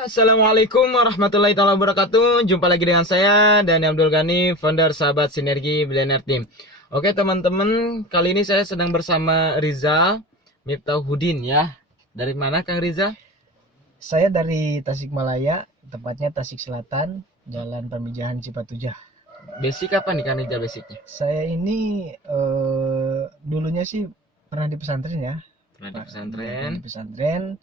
Assalamualaikum warahmatullahi wabarakatuh. Jumpa lagi dengan saya Dani Abdul Ghani, founder Sahabat Sinergi Billionaire Team. Oke teman-teman, kali ini saya sedang bersama Rizal Miftahudin ya. Dari mana Kang Rizal? Saya dari Tasikmalaya, tepatnya Tasik Selatan, Jalan Pamijahan Cipatujah. Basic apa nih Kang Rizal basicnya? Saya ini dulunya sih pernah di pesantren ya. Pernah di pesantren. Di pesantren.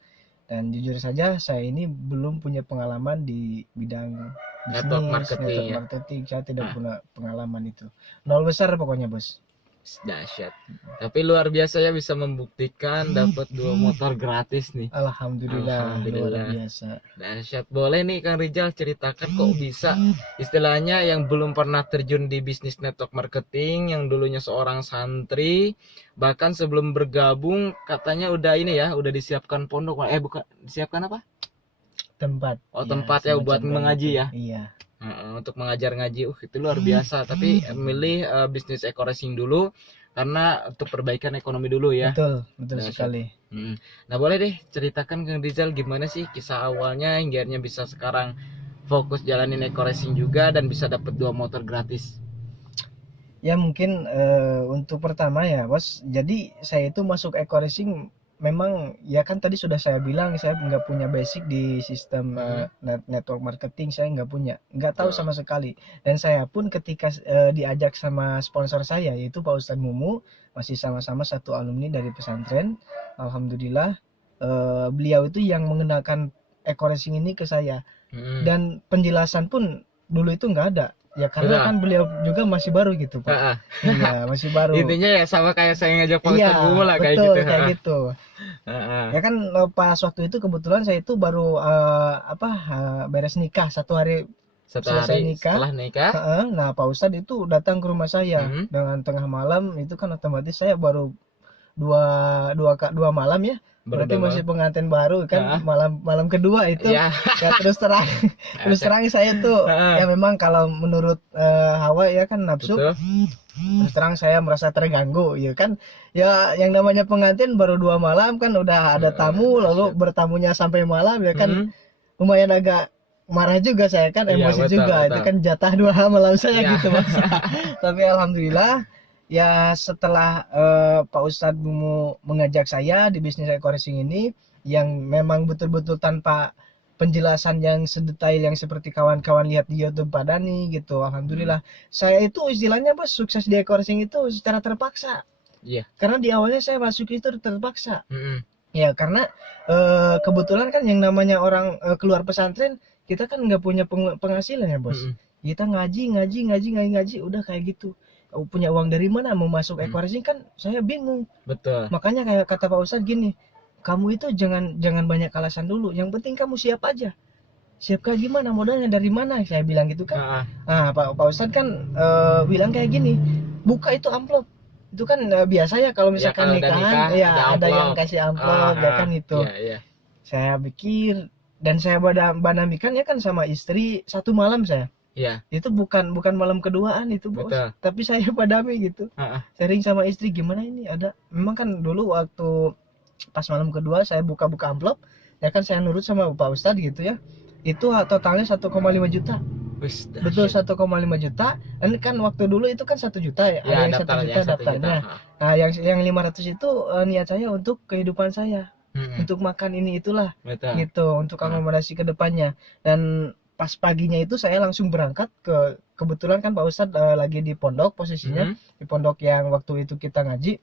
Dan jujur saja saya ini belum punya pengalaman di bidang Network bisnis, marketing, network ya? marketing. Saya tidak punya pengalaman itu. Nol besar pokoknya bos. Dahsyat. Tapi luar biasa ya bisa membuktikan dapat 2 motor gratis nih. Alhamdulillah, luar Alhamdulillah. biasa. Dahsyat. Boleh nih Kang Rizal ceritakan kok bisa istilahnya yang belum pernah terjun di bisnis network marketing, yang dulunya seorang santri, bahkan sebelum bergabung katanya udah ini ya, udah disiapkan pondok. Bukan, disiapkan apa? Tempat. Oh, tempat ya buat mengaji ya. Iya. Untuk mengajar ngaji itu luar biasa, tapi milih bisnis eco-racing dulu karena untuk perbaikan ekonomi dulu ya. Betul sekali. Nah boleh deh ceritakan Kang Rizal gimana sih kisah awalnya hingga akhirnya bisa sekarang fokus jalanin eco-racing juga dan bisa dapat 2 motor gratis. Ya mungkin untuk pertama ya bos, jadi saya itu masuk eco racing memang ya kan tadi sudah saya bilang saya nggak punya basic di sistem network marketing, saya nggak tahu sama sekali. Dan saya pun ketika diajak sama sponsor saya yaitu Pak Ustadz Mumu, masih sama-sama satu alumni dari pesantren. Alhamdulillah beliau itu yang mengenalkan eco racing ini ke saya. Dan penjelasan pun dulu itu nggak ada. Ya karena kan beliau juga masih baru gitu Pak. Iya masih baru. Intinya ya sama kayak saya ngajak Pak Ustadz Mumu lah kayak betul, gitu. Kayak gitu. Ya kan pas waktu itu kebetulan saya itu baru beres nikah satu hari selesai nikah. Setelah nikah. Nah Pak Ustadz itu datang ke rumah saya dengan tengah malam, itu kan otomatis saya baru dua malam ya. Berarti masih pengantin baru kan, malam kedua itu. Ya terus terang saya tuh ya memang kalau menurut Hawa ya kan nafsu. Terus terang saya merasa terganggu ya kan. Ya yang namanya pengantin baru 2 malam kan udah ada tamu, lalu bertamunya sampai malam ya kan. Lumayan agak marah juga saya kan, emosi juga. Itu kan jatah 2 malam saya gitu Mas. Tapi alhamdulillah ya setelah Pak Ustadz Mumu mengajak saya di bisnis eco racing ini yang memang betul-betul tanpa penjelasan yang sedetail yang seperti kawan-kawan lihat di YouTube Pak Dani gitu. Alhamdulillah saya itu istilahnya bos sukses di eco racing itu secara terpaksa. Iya. Karena di awalnya saya masuk itu terpaksa. Ya karena kebetulan kan yang namanya orang keluar pesantren kita kan nggak punya penghasilan ya bos. Kita ngaji udah kayak gitu. Punya uang dari mana mau masuk eco racing kan saya bingung. Betul. Makanya kayak kata Pak Ustadz gini, kamu itu jangan banyak alasan dulu, yang penting kamu siap aja. Siap kayak gimana, modalnya dari mana, saya bilang gitu kan. Nah Pak Ustadz kan bilang kayak gini, buka itu amplop. Itu kan biasa ya kalau misalkan nikahan ya ada yang kasih amplop ya kan itu. Saya pikir dan saya banamikan ya kan sama istri satu malam saya. Iya. Itu bukan malam keduaan itu bos. Betul. Tapi saya padami gitu. Sharing sama istri gimana ini ada. Memang kan dulu waktu pas malam kedua saya buka amplop, ya kan saya nurut sama Pak Ustadz gitu ya. Itu totalnya 1,5 juta. Betul 1,5 juta. Dan kan waktu dulu itu kan 1 juta ya. Ada yang 1 juta daftarnya. Nah yang 500 itu niat saya untuk kehidupan saya. Untuk makan ini itulah. Betul. Gitu untuk akomodasi ke depannya. Dan pas paginya itu saya langsung berangkat kebetulan kan Pak Ustadz lagi di pondok posisinya, di pondok yang waktu itu kita ngaji.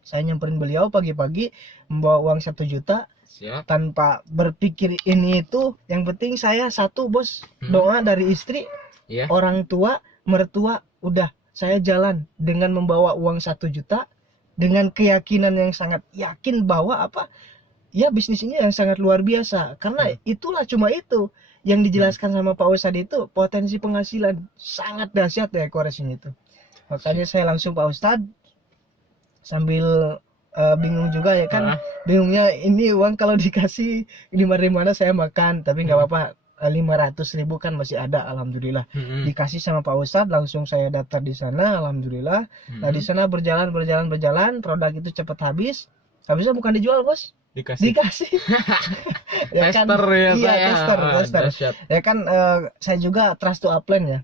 Saya nyamperin beliau pagi-pagi membawa uang 1 juta. Siap. Tanpa berpikir ini itu, yang penting saya satu bos, doa dari istri, orang tua, mertua, udah saya jalan dengan membawa uang 1 juta dengan keyakinan yang sangat yakin bahwa ya bisnis ini yang sangat luar biasa karena itulah cuma itu yang dijelaskan sama Pak Ustadz itu potensi penghasilan sangat dahsyat ya eco racing itu. Makanya saya langsung Pak Ustadz sambil bingung juga ya kan. Bingungnya ini uang kalau dikasih di mana saya makan, tapi nggak apa-apa 500.000 kan masih ada alhamdulillah. Dikasih sama Pak Ustadz, langsung saya daftar di sana alhamdulillah. Nah di sana berjalan produk itu cepat habisnya bukan dijual bos. dikasih. Ya kan, Tester ya, iya, saya. tester. Ya kan, saya juga trust to upline ya.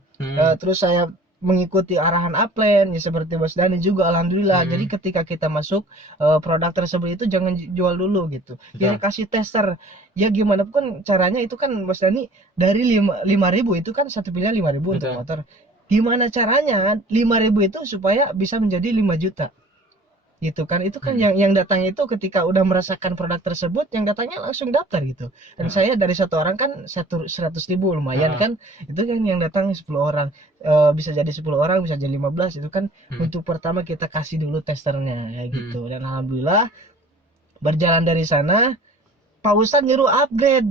Terus saya mengikuti arahan upline ya, seperti Bos Dani juga, alhamdulillah. Jadi ketika kita masuk produk tersebut itu jangan jual dulu gitu. Ya kasih tester. Ya gimana pun caranya itu kan Bos Dani, dari 5.000 itu kan satu pilihan 5.000 untuk motor. Gimana caranya 5.000 itu supaya bisa menjadi 5 juta? Gitu kan, itu kan yang datang itu ketika udah merasakan produk tersebut, yang datangnya langsung daftar gitu. Dan saya dari satu orang kan 100.000 lumayan kan, itu kan yang datang 10 orang, bisa jadi 10 orang, bisa jadi 15, itu kan untuk pertama kita kasih dulu testernya kayak gitu. Dan alhamdulillah berjalan dari sana, Pak Ustadz nyuruh upgrade.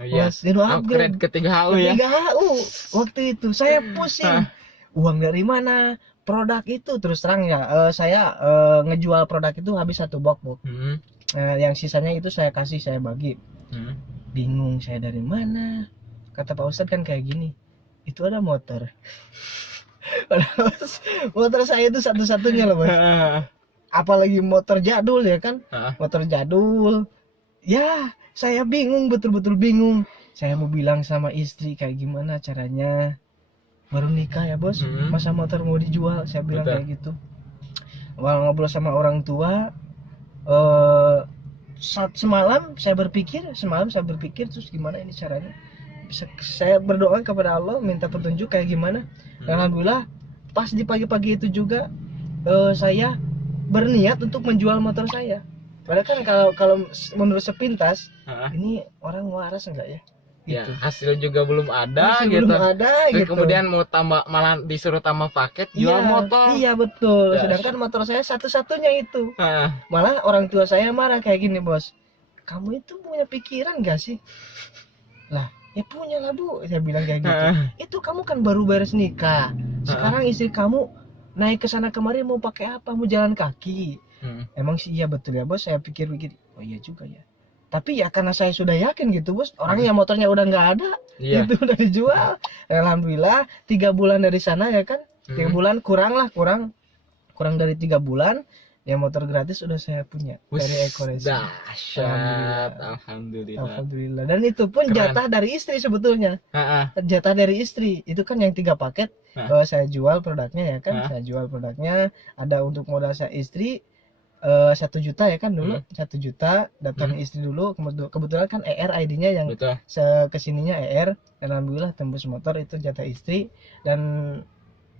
Nyuruh upgrade ke 3HU ya. 3HU waktu itu saya pusing, uang dari mana? Produk itu terus terang ya, saya ngejual produk itu habis 1 box. Yang sisanya itu saya kasih, saya bagi. Bingung saya dari mana. Kata Pak Ustadz kan kayak gini, itu ada motor. Motor saya itu satu-satunya loh Bos. Apalagi motor jadul ya kan, motor jadul. Ya saya bingung, betul-betul bingung. Saya mau bilang sama istri kayak gimana caranya, baru nikah ya Bos, masa motor mau dijual, saya bilang kayak gitu. Walau ngobrol sama orang tua, semalam saya berpikir terus gimana ini caranya. Saya berdoa kepada Allah, minta petunjuk kayak gimana. Dan alhamdulillah pas di pagi-pagi itu juga saya berniat untuk menjual motor saya. Padahal kan kalau menurut sepintas, ini orang waras enggak ya? Gitu. Ya, hasil juga belum ada gitu. Gitu. Kemudian mau tambah, malah disuruh tambah paket jual motor. Iya betul. Sedangkan motor saya satu-satunya itu. Malah orang tua saya marah kayak gini Bos, kamu itu punya pikiran gak sih? Lah ya punya lah Bu, saya bilang kayak gitu. Itu kamu kan baru beres nikah. Sekarang istri kamu naik ke sana kemari mau pakai apa? Mau jalan kaki. Emang sih iya betul ya Bos. Saya pikir-pikir, oh iya juga ya. Tapi ya karena saya sudah yakin gitu Bos, orangnya motornya udah nggak ada, itu udah dijual. Alhamdulillah 3 bulan dari sana ya kan, 3 bulan kurang dari 3 bulan, ya motor gratis udah saya punya dari Eko Racing. Dahsyat, alhamdulillah. Dan itu pun jatah dari istri sebetulnya. Jatah dari istri itu kan yang 3 paket, saya jual produknya ya kan, saya jual produknya, ada untuk modal saya istri. 1 juta ya kan dulu, 1 juta datang istri dulu, kebetulan kan ER ID-nya yang kesininya ER, dan alhamdulillah tembus motor, itu jatah istri. Dan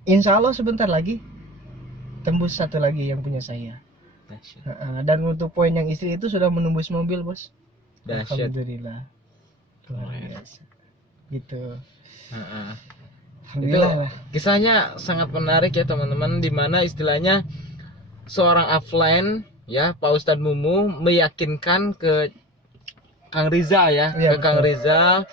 insya Allah sebentar lagi tembus 1 lagi yang punya saya. Dan untuk poin yang istri itu sudah menembus mobil Bos. Alhamdulillah, luar biasa gitu. Alhamdulillah. Itu kisahnya sangat menarik ya teman-teman, dimana istilahnya seorang offline ya, Pak Ustadz Mumu meyakinkan ke Kang Rizal ya, ke Kang Rizal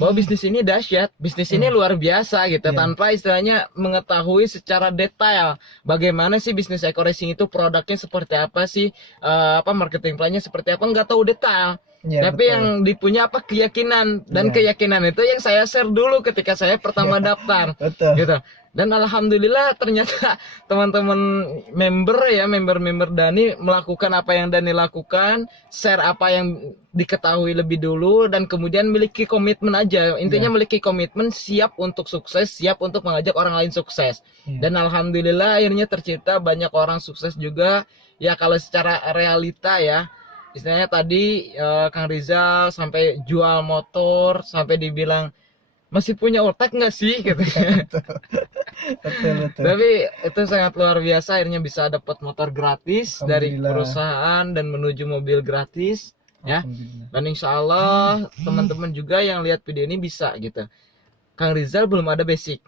bahwa bisnis ini dahsyat, bisnis ini luar biasa gitu, tanpa istilahnya mengetahui secara detail bagaimana sih bisnis Eko Racing itu, produknya seperti apa sih, marketing plan-nya seperti apa, nggak tahu detail. Tapi yang dipunya keyakinan, dan keyakinan itu yang saya share dulu ketika saya pertama daftar gitu. Dan alhamdulillah ternyata teman-teman member Dani melakukan apa yang Dani lakukan, share apa yang diketahui lebih dulu, dan kemudian miliki komitmen aja. Intinya miliki komitmen, siap untuk sukses, siap untuk mengajak orang lain sukses. Dan alhamdulillah akhirnya tercipta banyak orang sukses juga. Ya kalau secara realita ya, istilahnya tadi Kang Rizal sampai jual motor, sampai dibilang masih punya otak nggak sih gitu. Betul. Tapi itu sangat luar biasa, akhirnya bisa dapat motor gratis dari perusahaan dan menuju mobil gratis ya. Dan insya Allah teman-teman juga yang lihat video ini bisa gitu. Kang Rizal belum ada basic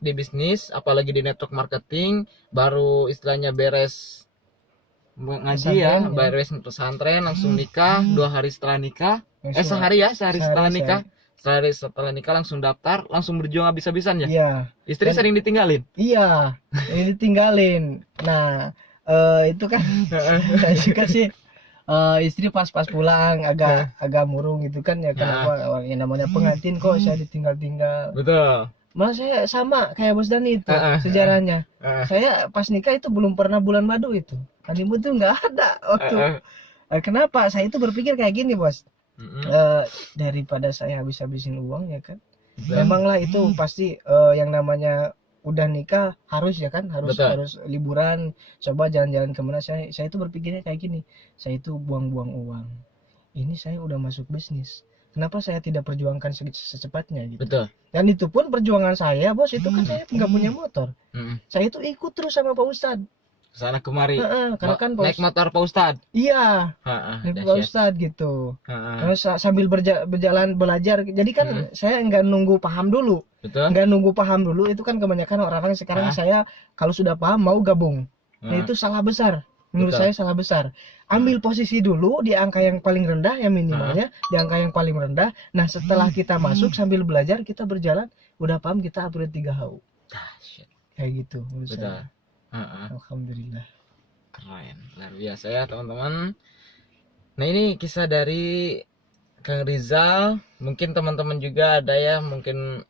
di bisnis, apalagi di network marketing, baru istilahnya beres ngaji ya, beres pesantren, langsung nikah, 2 hari setelah nikah, sehari setelah nikah. Setelah nikah langsung daftar, langsung berjuang habis-habisan ya? Iya. Istri sering ditinggalin? Iya, ini ditinggalin. Nah, itu kan saya juga sih, istri pas pulang agak murung gitu kan ya, kenapa yang namanya pengantin kok saya ditinggal-tinggal. Betul. Malah saya sama kayak Bos Dani itu sejarahnya. Saya pas nikah itu belum pernah bulan madu itu. Honeymoon tuh nggak ada waktu Kenapa saya itu berpikir kayak gini bos? Daripada saya habis-habisin uang ya kan, memanglah itu pasti yang namanya udah nikah harus ya kan, harus liburan, coba jalan-jalan kemana. Saya itu berpikirnya kayak gini, saya itu buang-buang uang, ini saya udah masuk bisnis, kenapa saya tidak perjuangkan secepatnya gitu. Betul. Dan itu pun perjuangan saya bos, itu kan saya nggak punya motor. Saya itu ikut terus sama Pak Ustadz sana kemari. Karena kan naik motor Pak Ustadz. Iya, naik Pak Ustadz gitu. Sambil berjalan belajar. Jadi kan saya nggak nunggu paham dulu. Betul. Nggak nunggu paham dulu, itu kan kebanyakan orang-orang sekarang. Saya kalau sudah paham mau gabung. Nah, itu salah besar. Menurut saya salah besar. Ambil posisi dulu di angka yang paling rendah, ya minimalnya di angka yang paling rendah. Nah, setelah kita masuk sambil belajar, kita berjalan, udah paham, kita upgrade 3 HU. Kayak gitu menurut saya. Alhamdulillah. Keren, luar biasa ya teman-teman. Nah, ini kisah dari Kang Rizal. Mungkin teman-teman juga ada ya, mungkin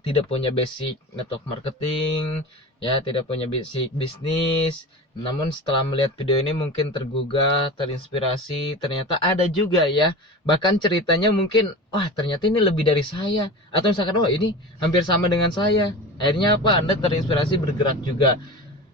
tidak punya basic network marketing, ya tidak punya basic bisnis. Namun setelah melihat video ini mungkin tergugah, terinspirasi. Ternyata ada juga ya, bahkan ceritanya mungkin wah ternyata ini lebih dari saya, atau misalkan wah ini hampir sama dengan saya. Akhirnya apa, Anda terinspirasi bergerak juga.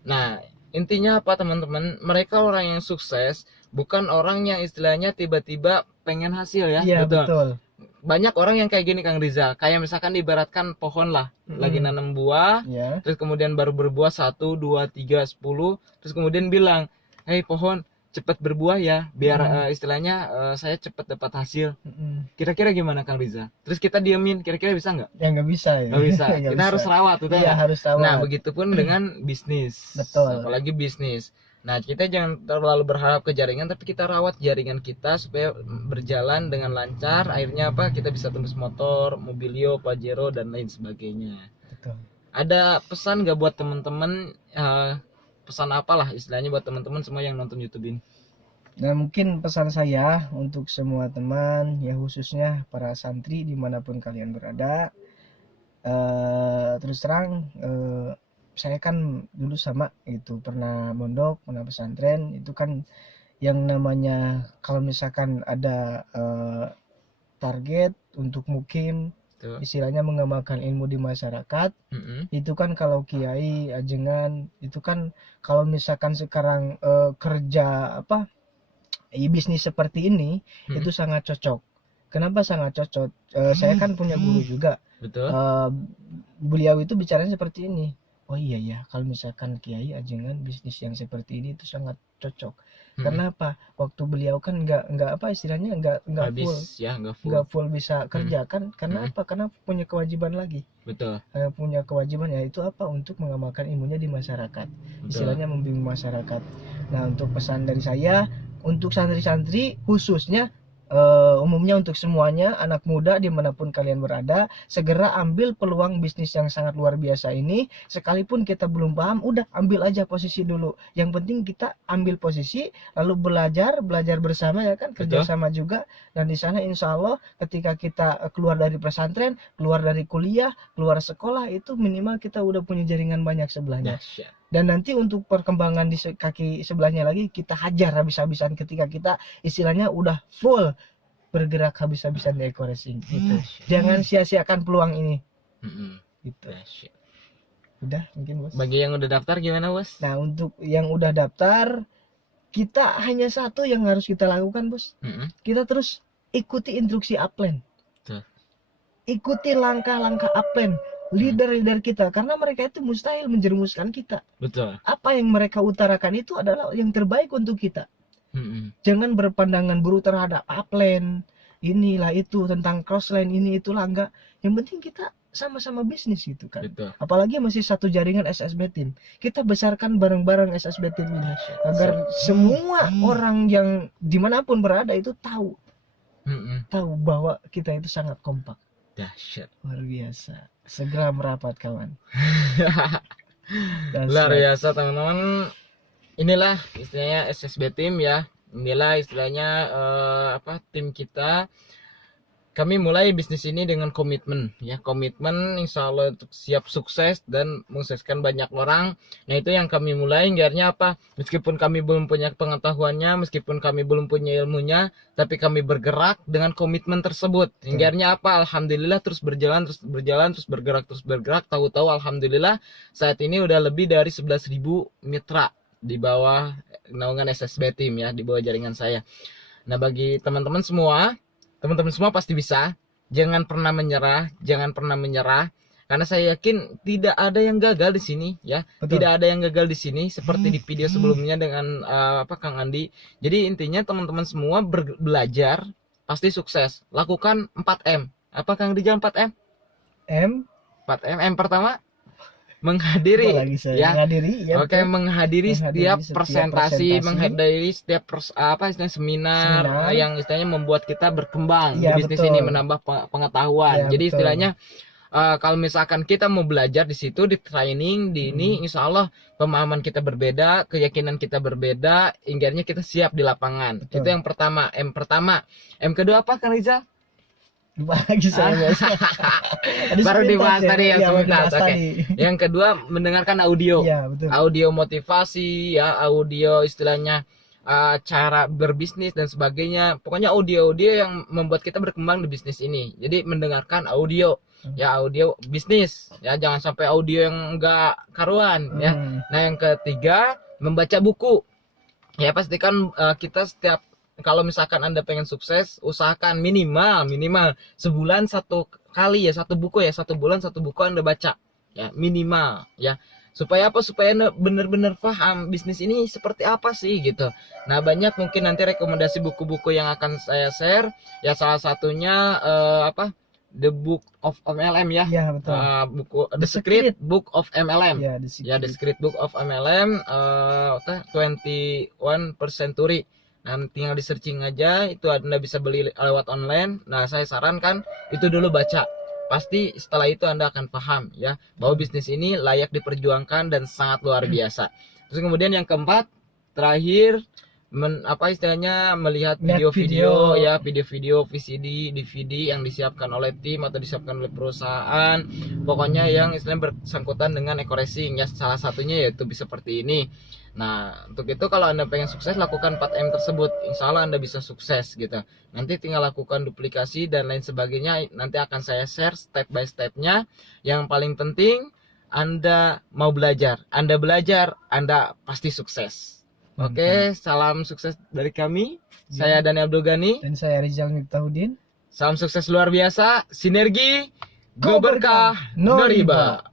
Nah, intinya apa teman-teman? Mereka orang yang sukses, bukan orang yang istilahnya tiba-tiba pengen hasil ya. Iya, betul. Banyak orang yang kayak gini Kang Rizal. Kayak misalkan diibaratkan pohon lah, lagi nanam buah, terus kemudian baru berbuah 1, 2, 3, 10, terus kemudian bilang, "Hei pohon, cepat berbuah ya, biar istilahnya saya cepat dapat hasil." Kira-kira gimana Kang Rizal? Terus kita diemin, kira-kira bisa nggak? Ya nggak bisa ya. Nggak bisa. Kita harus rawat, betul. Iya, harus rawat. Nah, begitupun dengan bisnis. Betul. Apalagi bisnis. Nah, kita jangan terlalu berharap ke jaringan, tapi kita rawat jaringan kita supaya berjalan dengan lancar. Akhirnya apa? Kita bisa tembus motor, mobilio, pajero, dan lain sebagainya. Betul. Ada pesan nggak buat teman-teman? Pesan apalah istilahnya buat teman-teman semua yang nonton YouTube ini? Nah, mungkin pesan saya untuk semua teman, ya khususnya para santri dimanapun kalian berada, terus terang saya kan dulu sama itu pernah mondok, pernah pesantren. Itu kan yang namanya kalau misalkan ada target untuk mukim, istilahnya mengamalkan ilmu di masyarakat, itu kan kalau kiai ajengan itu kan kalau misalkan sekarang kerja bisnis seperti ini, itu sangat cocok. Kenapa sangat cocok? Saya kan punya guru juga. Betul. Beliau itu bicaranya seperti ini. Oh iya ya, kalau misalkan kiai ajengan bisnis yang seperti ini itu sangat cocok. Kenapa? Waktu beliau kan nggak istilahnya nggak full, ya nggak full bisa kerja kan? Karena apa? Karena punya kewajiban lagi. Betul. Punya kewajiban, yaitu apa? Untuk mengamalkan ilmunya di masyarakat. Istilahnya membimbing masyarakat. Nah, untuk pesan dari saya untuk santri-santri khususnya, umumnya untuk semuanya anak muda dimanapun kalian berada, segera ambil peluang bisnis yang sangat luar biasa ini. Sekalipun kita belum paham, udah ambil aja posisi dulu. Yang penting kita ambil posisi, lalu belajar bersama ya kan, kerjasama juga. Dan di sana insya Allah ketika kita keluar dari pesantren, keluar dari kuliah, keluar sekolah, itu minimal kita udah punya jaringan banyak sebelahnya. Dan nanti untuk perkembangan di kaki sebelahnya lagi kita hajar habis-habisan ketika kita istilahnya udah full bergerak habis-habisan di eco racing gitu. Jangan sia-siakan peluang ini. Gitu. Udah mungkin bos. Bagi yang udah daftar gimana bos? Nah, untuk yang udah daftar, kita hanya satu yang harus kita lakukan bos. Kita terus ikuti instruksi upline. Ikuti langkah-langkah upline. Leader-leader kita, karena mereka itu mustahil menjerumuskan kita. Betul. Apa yang mereka utarakan itu adalah yang terbaik untuk kita. Jangan berpandangan buruk terhadap upline, inilah itu tentang crossline ini itulah, enggak. Yang penting kita sama-sama bisnis gitu kan. Betul. Apalagi masih satu jaringan SSB Team. Kita besarkan bareng-bareng SSB Team ini agar semua orang yang dimanapun berada itu tahu bahwa kita itu sangat kompak. Dahsyat. Luar biasa. Segera merapat kawan. Luar biasa teman-teman. Inilah istilahnya SSB Team ya. Inilah istilahnya tim kita. kami mulai bisnis ini dengan komitmen, ya komitmen insya Allah untuk siap sukses dan mensukseskan banyak orang. Nah itu yang kami mulai, hinggarnya apa? Meskipun kami belum punya pengetahuannya, meskipun kami belum punya ilmunya, tapi kami bergerak dengan komitmen tersebut. Hinggarnya apa? Alhamdulillah terus berjalan, terus bergerak. Tahu-tahu alhamdulillah saat ini udah lebih dari 11.000 mitra di bawah naungan SSB Team, ya, di bawah jaringan saya. Nah bagi teman-teman semua pasti bisa. Jangan pernah menyerah, karena saya yakin tidak ada yang gagal di sini, ya. Betul. Tidak ada yang gagal di sini seperti di video sebelumnya dengan Kang Andi. Jadi intinya teman-teman semua belajar pasti sukses. Lakukan 4M. Apa Kang Rijal 4M? 4M. M pertama menghadiri, menghadiri setiap presentasi, menghadiri setiap seminar yang istilahnya membuat kita berkembang di bisnis ini, menambah pengetahuan. Jadi istilahnya kalau misalkan kita mau belajar di situ, di training, di ini, insya Allah pemahaman kita berbeda, keyakinan kita berbeda, hinggarnya kita siap di lapangan. Itu yang pertama, M pertama. M kedua apa Kang Rizal? Lagi saya baru dibahas tadi ya, sebentar. Yang kedua mendengarkan audio, audio motivasi, ya, audio istilahnya cara berbisnis dan sebagainya. Pokoknya audio-audio yang membuat kita berkembang di bisnis ini. Jadi mendengarkan audio, ya, audio bisnis, ya, jangan sampai audio yang enggak karuan, ya. Nah yang ketiga membaca buku, ya, pastikan kita setiap, kalau misalkan Anda pengen sukses, usahakan minimal sebulan satu kali, ya, satu buku, ya, satu bulan satu buku Anda baca, ya, minimal, ya. Supaya apa? Supaya Anda benar-benar paham bisnis ini seperti apa sih, gitu. Nah banyak mungkin nanti rekomendasi buku-buku yang akan saya share, ya, salah satunya The Book of MLM, ya, betul. Buku The Secret Book of MLM, ya, The Secret Book of MLM 21st Century. Nah, tinggal di searching aja, itu Anda bisa beli lewat online. Nah, saya sarankan itu dulu baca. Pasti setelah itu Anda akan paham, ya, bahwa bisnis ini layak diperjuangkan dan sangat luar biasa. Terus kemudian yang keempat, terakhir, istilahnya melihat video-video, ya, video-video VCD, DVD yang disiapkan oleh tim atau disiapkan oleh perusahaan. Pokoknya yang istilahnya bersangkutan dengan eco racing, ya, salah satunya yaitu bisa seperti ini. Nah, untuk itu kalau Anda pengen sukses, lakukan 4M tersebut. Insya Allah Anda bisa sukses, gitu. Nanti tinggal lakukan duplikasi dan lain sebagainya. Nanti akan saya share step by stepnya. Yang paling penting, Anda mau belajar. Anda belajar, Anda pasti sukses. Oke, salam sukses dari kami. Saya Daniel Abdul Ghani. Dan saya Rizal Miftahudin. Salam sukses luar biasa. Sinergi, go berkah, no riba.